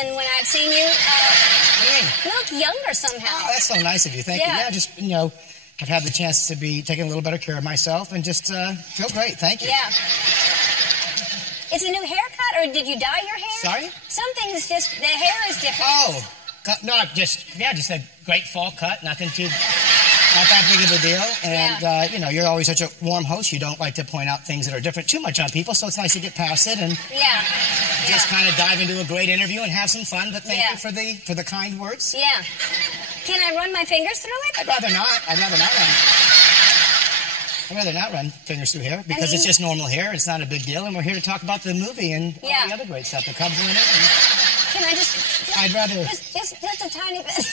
than when I've seen you. You look younger somehow. Oh, that's so nice of you. Thank you. Yeah, just, I've had the chance to be taking a little better care of myself and just feel great. Thank you. Yeah. It's a new haircut, or did you dye your hair? Sorry? Some things just, the hair is different. Oh, no, just a great fall cut. Not that big of a deal. And, you're always such a warm host. You don't like to point out things that are different too much on people, so it's nice to get past it and just kind of dive into a great interview and have some fun. But thank you for the kind words. Yeah. Can I run my fingers through it? I'd rather not run fingers through hair because it's just normal hair. It's not a big deal, and we're here to talk about the movie and all the other great stuff. The Cubs win it. Can I just? I'd rather just a tiny bit.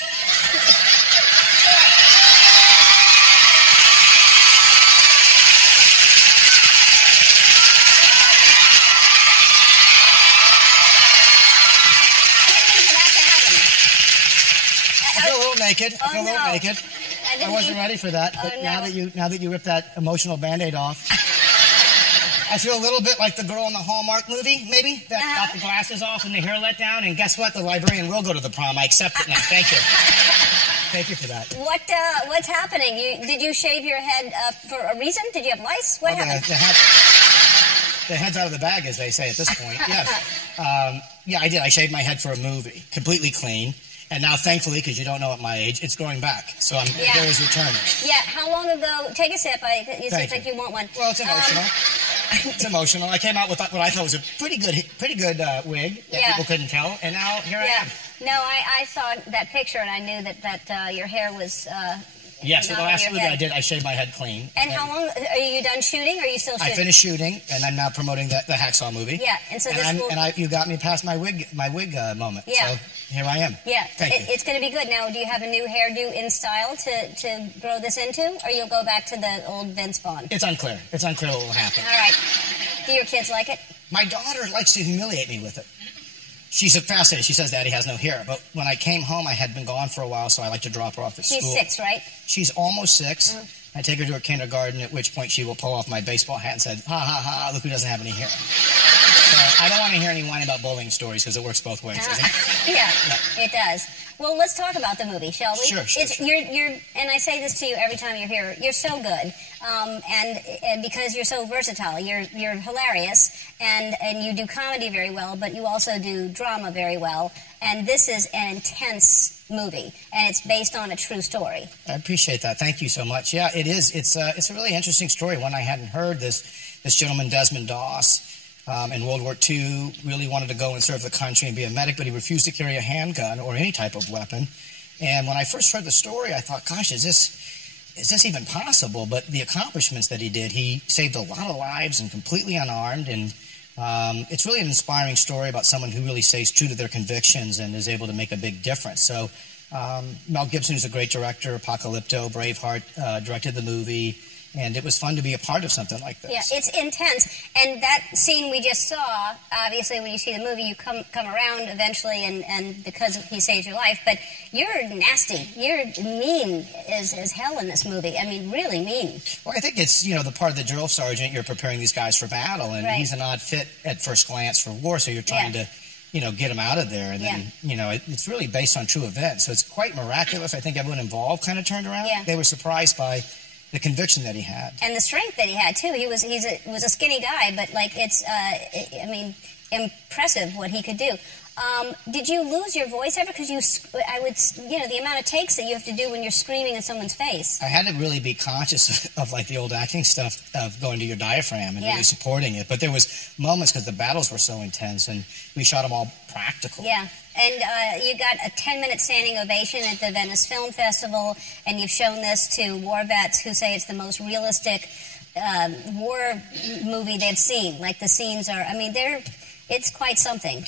I feel a little naked. I wasn't ready for that, but now that you ripped that emotional Band-Aid off, I feel a little bit like the girl in the Hallmark movie, maybe, that got the glasses off and the hair let down, and guess what? The librarian will go to the prom. I accept it now. Thank you. Thank you for that. What's happening? Did you shave your head for a reason? Did you have lice? What happened? The head's out of the bag, as they say at this point. Yes. Yeah, I did. I shaved my head for a movie, completely clean. And now, thankfully, because you don't know at my age, it's growing back. So I'm there is returning. Yeah. How long ago? Take a sip. You seem like you want one. Well, it's emotional. It's emotional. I came out with what I thought was a pretty good wig that people couldn't tell, and now here I am. No, I saw that picture, and I knew that your hair was. Yes, the last movie I did, I shaved my head clean. And how long are you done shooting? Or are you still shooting? I finished shooting, and I'm now promoting the Hacksaw movie. Yeah, and so you got me past my wig moment. Yeah. So here I am. Yeah, Thank you. It's going to be good. Now, do you have a new hairdo in style to grow this into, or you'll go back to the old Vince Vaughn? It's unclear. It's unclear what will happen. All right. Do your kids like it? My daughter likes to humiliate me with it. She's fascinated. She says Daddy has no hair. But when I came home, I had been gone for a while, so I like to drop her off at school. She's 6, right? She's almost 6. I take her to her kindergarten, at which point she will pull off my baseball hat and say, ha, ha, ha, look who doesn't have any hair. So I don't want to hear any whine about bullying stories because it works both ways, doesn't it? Yeah, it does. Well, let's talk about the movie, shall we? Sure. And I say this to you every time you're here. You're so good, and because you're so versatile, you're hilarious, and you do comedy very well, but you also do drama very well. And this is an intense movie, and it's based on a true story. I appreciate that. Thank you so much. Yeah, it is. It's a really interesting story, one I hadn't heard. This gentleman, Desmond Doss, in World War II, really wanted to go and serve the country and be a medic, but he refused to carry a handgun or any type of weapon. And when I first heard the story, I thought, gosh, is this even possible? But the accomplishments that he did, he saved a lot of lives and completely unarmed. And it's really an inspiring story about someone who really stays true to their convictions and is able to make a big difference. So Mel Gibson is a great director. Apocalypto, Braveheart directed the movie. And it was fun to be a part of something like this. Yeah, it's intense. And that scene we just saw, obviously when you see the movie, you come around eventually and because he saves your life. But you're nasty. You're mean as hell in this movie. I mean, really mean. Well, I think it's, the part of the drill sergeant, you're preparing these guys for battle. And he's an odd fit at first glance for war, so you're trying to, get him out of there. And then, it's really based on true events. So it's quite miraculous. I think everyone involved kind of turned around. Yeah. They were surprised by the conviction that he had. And the strength that he had, too. He was a skinny guy, but, it's, impressive what he could do. Did you lose your voice ever? Because the amount of takes that you have to do when you're screaming in someone's face. I had to really be conscious of, the old acting stuff of going to your diaphragm and really supporting it. But there was moments because the battles were so intense, and we shot them all practical. Yeah. And you got a 10-minute standing ovation at the Venice Film Festival, and you've shown this to war vets who say it's the most realistic war movie they've seen. Like, the scenes are, it's quite something.